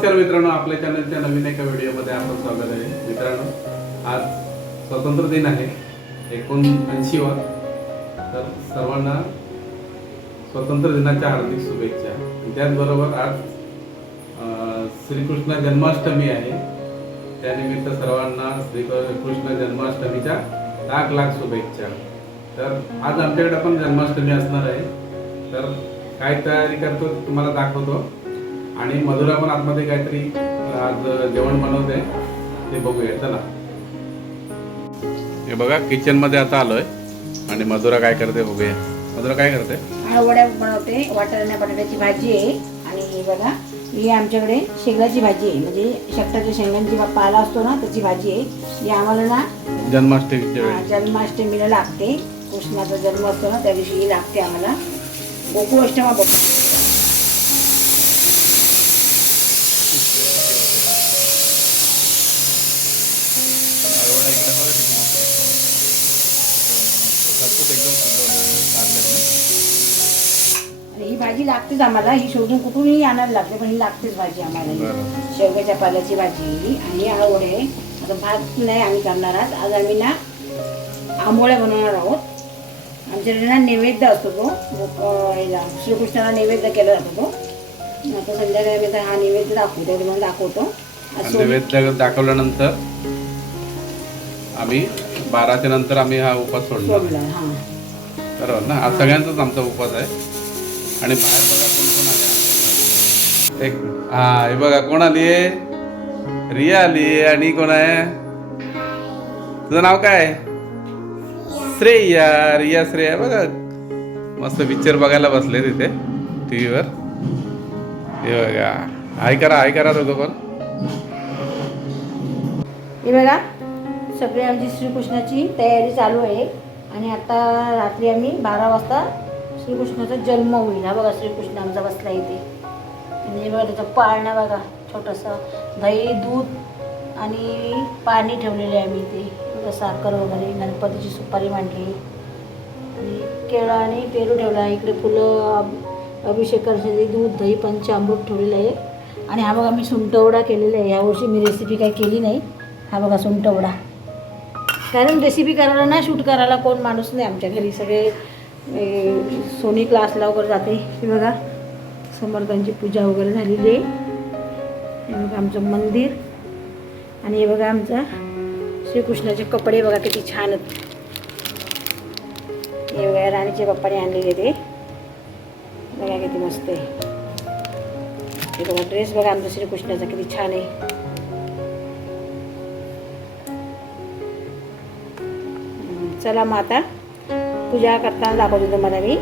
नमस्कार मित्रांनो आपल्या चॅनलच्या नवीन एका व्हिडिओमध्ये आपण स्वागत आहे. मित्रांनो आज स्वातंत्र्य दिन आहे एकोणऐंशीवा. तर सर्वांना स्वातंत्र्य दिनाच्या हार्दिक शुभेच्छा. त्याचबरोबर आज श्रीकृष्ण जन्माष्टमी आहे. त्यानिमित्त सर्वांना श्रीकृष्ण जन्माष्टमीच्या लाख लाख शुभेच्छा. तर आज आमच्याकडे पण जन्माष्टमी असणार आहे. तर काय तयारी करतो तुम्हाला दाखवतो. आणि मधुरा पण आतमध्ये काहीतरी आज जेवण बनवते. ते बघूया चला. हे बघा किचनमध्ये आता आलोय. आणि मधुरा काय करते बघूया. मधुरा काय करते? वड्या बनवते. वाटाण्या बटाट्याची भाजी आहे. आणि ही बघा ही आमच्याकडे शेंगाची भाजी आहे. म्हणजे शेकटाच्या शेंगांची पाला असतो ना त्याची भाजी आहे. ही आम्हाला ना जन्माष्टमीच्या वेळी. जन्माष्टमीला लागते. कृष्णाचा जन्म असतो ना त्या दिवशी ही लागते आम्हाला. ही भाजी लागतेच आम्हाला. ही शोधून कुठूनही आणायला लागते पण ही लागतेच भाजी आम्हाला. शेवग्याच्या पाल्याची भाजी. आणि आवडे आता भात नाही आम्ही करणार आज. आज आम्ही ना आंबोळ्या बनवणार आहोत. आमच्याकडे ना नैवेद्य असतो तो. श्रीकृष्णाला नैवेद्य केला जातो तो. आता संध्याकाळी आम्ही आता हा नैवेद्य दाखवतो तुम्हाला दाखवतो. आज आणि सोने- नैवेद्य दाखवल्यानंतर आम्ही बाराच्या नंतर आम्ही हा उपास सोडणार. सोडला हा. बरोबर ना? आज सगळ्यांचाच आमचा उपवास आहे. आणि बाहेर बघा कोण कोण आले. एक हा हे बघा कोण आली रिया आली आणि कोण आहे? तुझं नाव काय? श्रेया. रिया श्रेया. बघा मस्त पिक्चर बघायला बसले तिथे टी व्हीवर हे बघा. हाय करा हाय करा दोघं पण. हे बघा सगळी आमची श्रीकृष्णाची तयारी चालू आहे. आणि आता रात्री आम्ही बारा वाजता श्रीकृष्णाचा जन्म होईल. हा बघा श्रीकृष्ण आमचा बसला इथे. आणि हे बघा त्याचा पाळणा बघा छोटंसं. दही दूध आणि पाणी ठेवलेले आहे आम्ही इथे. साखर वगैरे गणपतीची सुपारी मांडली. आणि केळं आणि पेरू ठेवला आहे. इकडे फुलं अभिषेक करण्यासाठी दूध दही पंचामृत ठेवलेलं आहे. आणि हा बघा मी सुंटवडा केलेला आहे. यावर्षी मी रेसिपी काही केली नाही. हा बघा सुंटवडा कारण रेसिपी करायला ना शूट करायला कोण माणूस नाही आमच्या घरी. सगळे सोनी क्लासला वगैरे जाते. हे बघा समर्थांची पूजा वगैरे झालेली आहे. हे बघा आमचं मंदिर. आणि हे बघा आमचा श्रीकृष्णाचे कपडे बघा किती छान आहेत. हे बघा राणीचे पप्पाने आणलेले ते बघा किती मस्त आहे हे बघा ड्रेस बघा आमचा श्रीकृष्णाचा किती छान आहे. चला मग आता पूजा करताना दाखवतो तुम्हाला मी.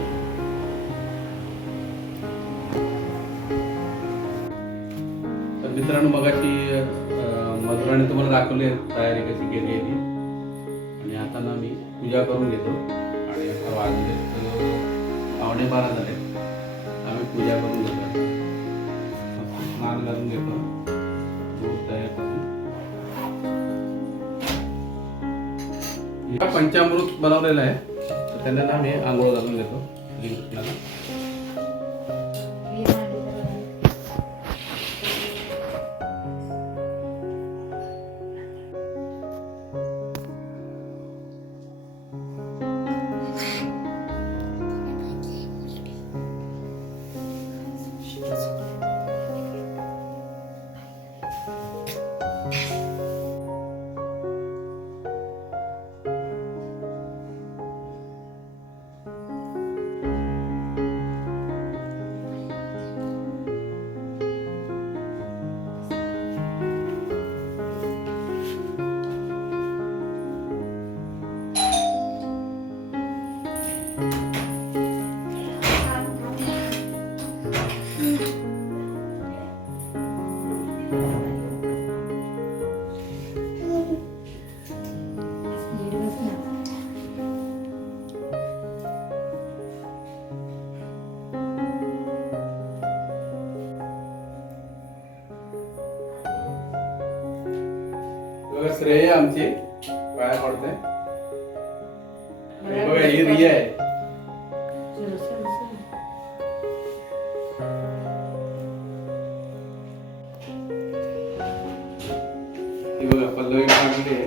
तर मित्रांनो मगाची मधुराने तुम्हाला दाखवली आहे तयारी कशी केली आहे ती. आणि आता ना मी पूजा करून घेतो. आणि वाजले पावणे बारा झाले. पूजा करून घेतो स्नान करून घेतो दूध तयार करून पंचामृत बनवलेलं आहे. तर त्यांना ना मी आंघोळ घालून घेतो श्रेय आमची पाया पडते हे बघा ही रिया आहे बघा पल्लवी पांगडे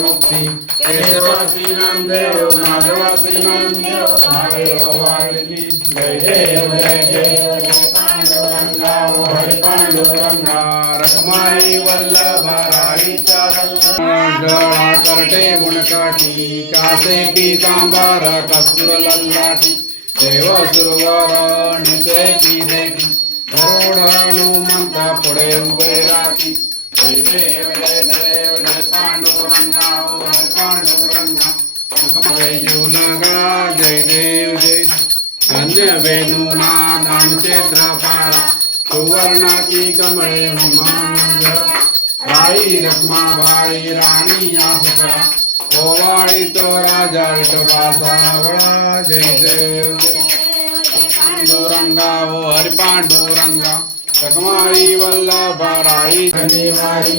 મુક્તિ કેશવા શ્રી નામદેવ માધવા શ્રી નામદેવ મહાદેવ વાળની જય દેવ જય દેવ હરે પાંડુરંગા રખમાઈ વલ્લભા રાણી ચારલ્લા કરટે ગુણકાટી કાસે પીતાંબર કસ્તુર લલ્લાટી దేవ సురవరాణి దేవి దేవి కరుణాను మంత పొడే ఉభయరాతి దేవ దేవ దేవ పాండురంగ जय जय देव जय पांडुरंगा ओ हरी जय देव जय धन्य वेणूना दानक्षेत्र पाळा सुवर्णाची कमळे हुमानंद राई रखमा राणी या ओवाळी तो राजा विठोबा सावळा जय देव जय पांडुरंगा ओ हरी पांडुरंगा रखमाई वल्लभा राई शनिवारी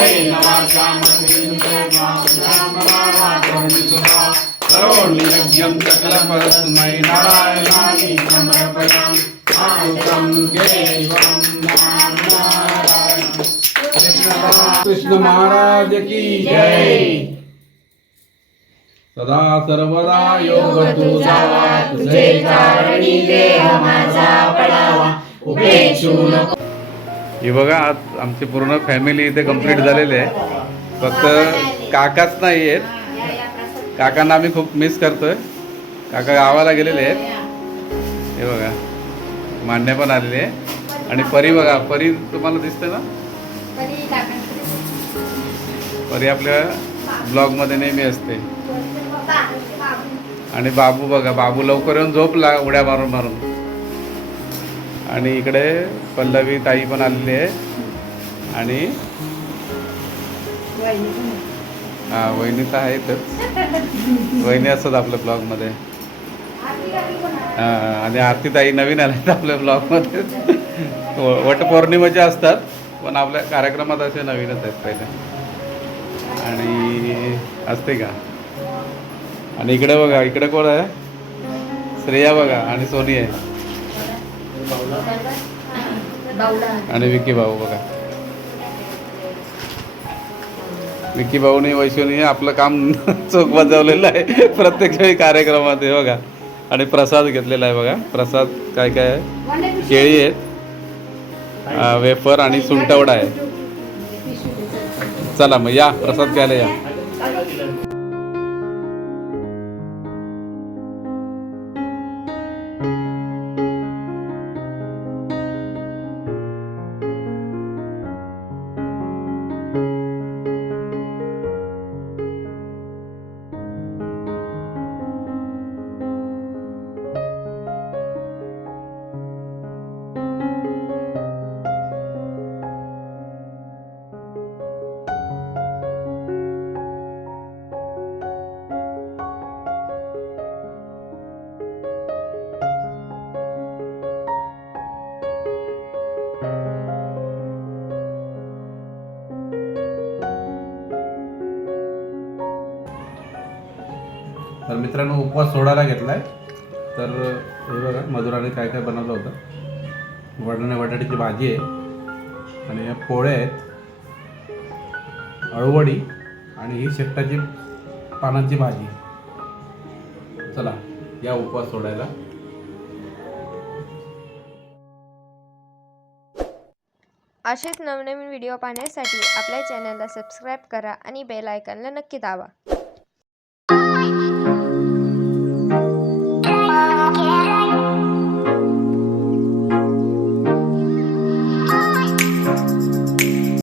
नवाचाम करोण्यज्ञं सकलपरस्मै नारायणानि समर्पयामि आहुतं देवं नाम कृष्ण महाराज की जय. सदा सर्वदा योग तुझा तुझे कारणी देह माझा पडावा. उपेक्षू नको. हे बघा आज आमची पूर्ण फॅमिली इथे कंप्लीट झालेली आहे. फक्त काकाच नाही आहेत. काकांना आम्ही खूप मिस करतोय. काका गावाला गेलेले आहेत. हे बघा मान्य पण आलेले आहे. आणि परी बघा परी तुम्हाला दिसते ना? परी आपल्या ब्लॉगमध्ये नेहमी असते. आणि बाबू बघा बाबू लवकर येऊन झोपला उड्या मारून मारून. आणि इकडे पल्लवी ताई पण आलेली आहे. आणि हा वहिनी तर आहेतच. वहिनी असतात आपल्या ब्लॉगमध्ये हां आणि आरती ताई नवीन आल्यात आपल्या ब्लॉगमध्ये व- वटपौर्णिमेचे असतात पण आपल्या कार्यक्रमात असे नवीनच आहेत पहिले. आणि असते का? आणि इकडे बघा इकडे कोण आहे? श्रेया बघा आणि सोनी आहे. आणि विकी भाऊ बघा. विकी भाऊनी वैशूनी आपलं काम चोख बजावलेलं आहे. प्रत्येक वेळी कार्यक्रमात आहे बघा. आणि प्रसाद घेतलेला आहे बघा. प्रसाद काय काय आहे? केळी आहेत. वेफर आणि सुंटवडा आहे. चला मग या. प्रसाद घ्यायला या. मित्रांनो उपवास सोडायला घेतलाय. तर हे बघा मधुराने काय काय बनवलं होतं. वटाणे बटाट्याची भाजी आहे. आणि या पोळ्या आहेत. अळवडी आणि ही शेपटाची पानांची भाजी. चला या उपवास सोडायला. असेच नवनवीन व्हिडिओ पाहण्यासाठी आपल्या चॅनलला सबस्क्राईब करा आणि बेल आयकनला नक्की दाबा.